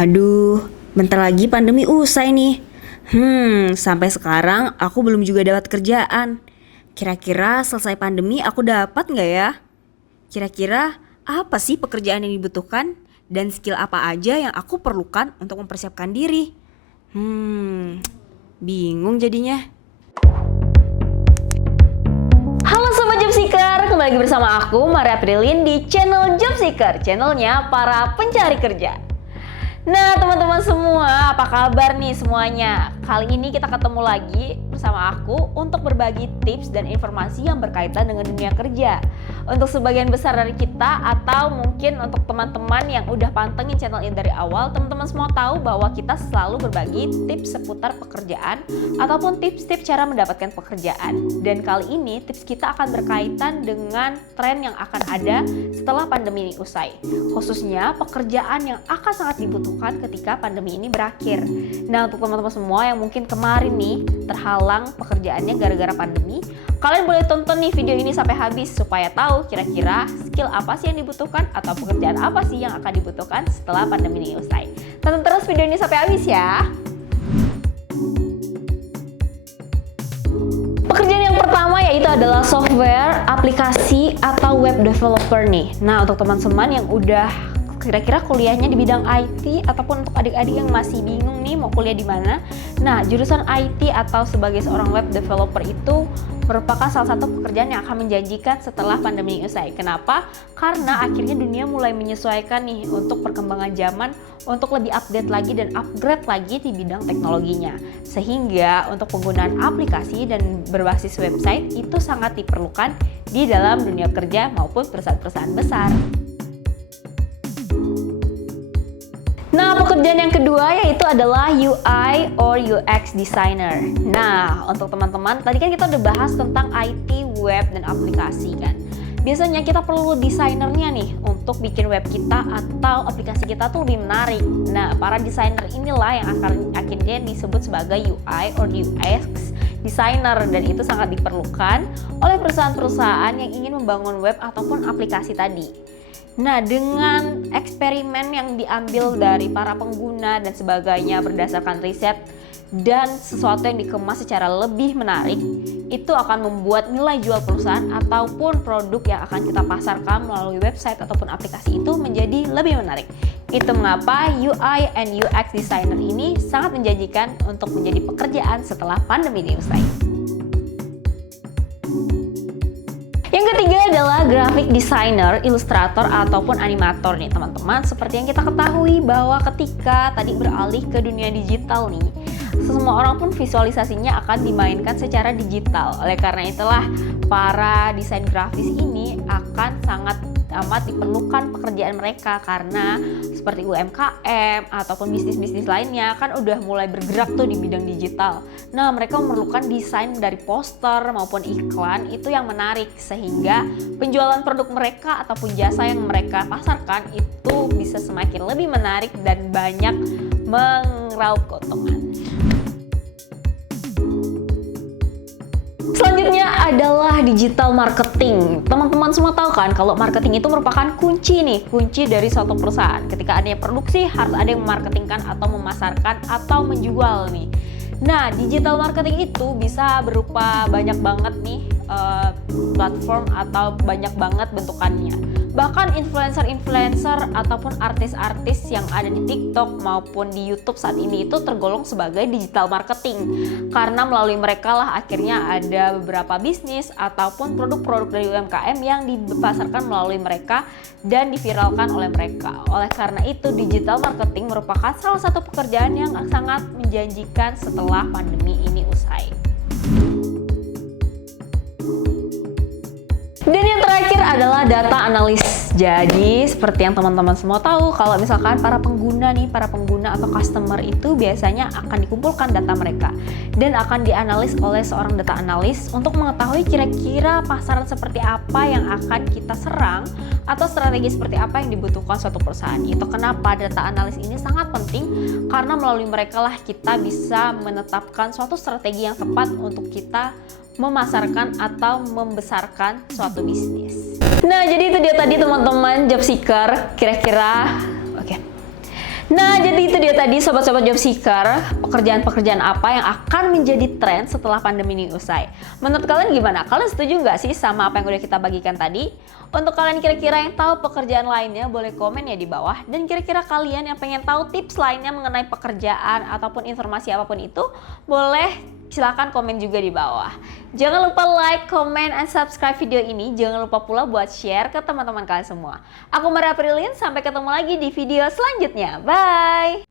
Aduh, bentar lagi pandemi usai nih. Sampai sekarang aku belum juga dapat kerjaan. Kira-kira selesai pandemi aku dapat nggak ya? Kira-kira apa sih pekerjaan yang dibutuhkan dan skill apa aja yang aku perlukan untuk mempersiapkan diri? Bingung jadinya. Halo Sobat Jobseeker, kembali lagi bersama aku Maria Prilin di channel Jobseeker, channelnya para pencari kerja. Nah teman-teman semua, apa kabar nih semuanya? Kali ini kita ketemu lagi bersama aku untuk berbagi tips dan informasi yang berkaitan dengan dunia kerja. Untuk sebagian besar dari kita atau mungkin untuk teman-teman yang udah pantengin channel ini dari awal, teman-teman semua tahu bahwa kita selalu berbagi tips seputar pekerjaan ataupun tips-tips cara mendapatkan pekerjaan. Dan kali ini tips kita akan berkaitan dengan tren yang akan ada setelah pandemi ini usai. Khususnya pekerjaan yang akan sangat dibutuhkan ketika pandemi ini berakhir. Nah, untuk teman-teman semua yang mungkin kemarin nih terhalang pekerjaannya gara-gara pandemi, kalian boleh tonton nih video ini sampai habis supaya tahu kira-kira skill apa sih yang dibutuhkan atau pekerjaan apa sih yang akan dibutuhkan setelah pandemi ini usai. Tonton terus video ini sampai habis ya. Pekerjaan yang pertama yaitu adalah software, aplikasi, atau web developer nih. Nah, untuk teman-teman yang udah kira-kira kuliahnya di bidang IT ataupun untuk adik-adik yang masih bingung nih mau kuliah di mana. Nah, jurusan IT atau sebagai seorang web developer itu merupakan salah satu pekerjaan yang akan menjanjikan setelah pandemi usai. Kenapa? Karena akhirnya dunia mulai menyesuaikan nih untuk perkembangan zaman untuk lebih update lagi dan upgrade lagi di bidang teknologinya. Sehingga untuk penggunaan aplikasi dan berbasis website itu sangat diperlukan di dalam dunia kerja maupun perusahaan-perusahaan besar. Nah, pekerjaan yang kedua yaitu adalah UI or UX designer. Nah, untuk teman-teman, tadi kan kita udah bahas tentang IT, web, dan aplikasi kan. Biasanya kita perlu desainernya nih untuk bikin web kita atau aplikasi kita tuh lebih menarik. Nah, para desainer inilah yang akan akhirnya disebut sebagai UI or UX designer, dan itu sangat diperlukan oleh perusahaan-perusahaan yang ingin membangun web ataupun aplikasi tadi. Nah, dengan eksperimen yang diambil dari para pengguna dan sebagainya berdasarkan riset dan sesuatu yang dikemas secara lebih menarik, itu akan membuat nilai jual perusahaan ataupun produk yang akan kita pasarkan melalui website ataupun aplikasi itu menjadi lebih menarik. Itu mengapa UI and UX designer ini sangat menjanjikan untuk menjadi pekerjaan setelah pandemi ini usai. Yang ketiga adalah graphic designer, ilustrator, ataupun animator nih teman-teman. Seperti yang kita ketahui bahwa ketika tadi beralih ke dunia digital nih, semua orang pun visualisasinya akan dimainkan secara digital. Oleh karena itulah para desain grafis ini akan sangat amat diperlukan pekerjaan mereka, karena seperti UMKM ataupun bisnis-bisnis lainnya kan udah mulai bergerak tuh di bidang digital. Nah, mereka memerlukan desain dari poster maupun iklan itu yang menarik, sehingga penjualan produk mereka ataupun jasa yang mereka pasarkan itu bisa semakin lebih menarik dan banyak meraup keuntungan. Selanjutnya adalah digital marketing. Teman-teman semua tahu kan kalau marketing itu merupakan kunci dari suatu perusahaan. Ketika adanya produksi harus ada yang memarketingkan atau memasarkan atau menjual nih. Nah, digital marketing itu bisa berupa banyak banget nih platform atau banyak banget bentukannya. Bahkan influencer-influencer ataupun artis-artis yang ada di TikTok maupun di YouTube saat ini itu tergolong sebagai digital marketing, karena melalui mereka lah akhirnya ada beberapa bisnis ataupun produk-produk dari UMKM yang dipasarkan melalui mereka dan diviralkan oleh mereka. Oleh karena itu, digital marketing merupakan salah satu pekerjaan yang sangat menjanjikan setelah pandemi ini usai. Dan yang terakhir adalah data analis. Jadi seperti yang teman-teman semua tahu, kalau misalkan para pengguna atau customer itu biasanya akan dikumpulkan data mereka dan akan dianalis oleh seorang data analis untuk mengetahui kira-kira pasaran seperti apa yang akan kita serang atau strategi seperti apa yang dibutuhkan suatu perusahaan. Itu kenapa data analis ini sangat penting, karena melalui mereka lah kita bisa menetapkan suatu strategi yang tepat untuk kita memasarkan atau membesarkan suatu bisnis. Nah, jadi itu dia tadi teman-teman job seeker, kira-kira oke. Nah, jadi itu dia tadi sobat-sobat job seeker, pekerjaan-pekerjaan apa yang akan menjadi tren setelah pandemi ini usai. Menurut kalian gimana? Kalian setuju nggak sih sama apa yang udah kita bagikan tadi? Untuk kalian kira-kira yang tahu pekerjaan lainnya, boleh komen ya di bawah. Dan kira-kira kalian yang pengen tahu tips lainnya mengenai pekerjaan ataupun informasi apapun itu, boleh silahkan komen juga di bawah. Jangan lupa like, comment, and subscribe video ini. Jangan lupa pula buat share ke teman-teman kalian semua. Aku Maria Prilin, sampai ketemu lagi di video selanjutnya. Bye!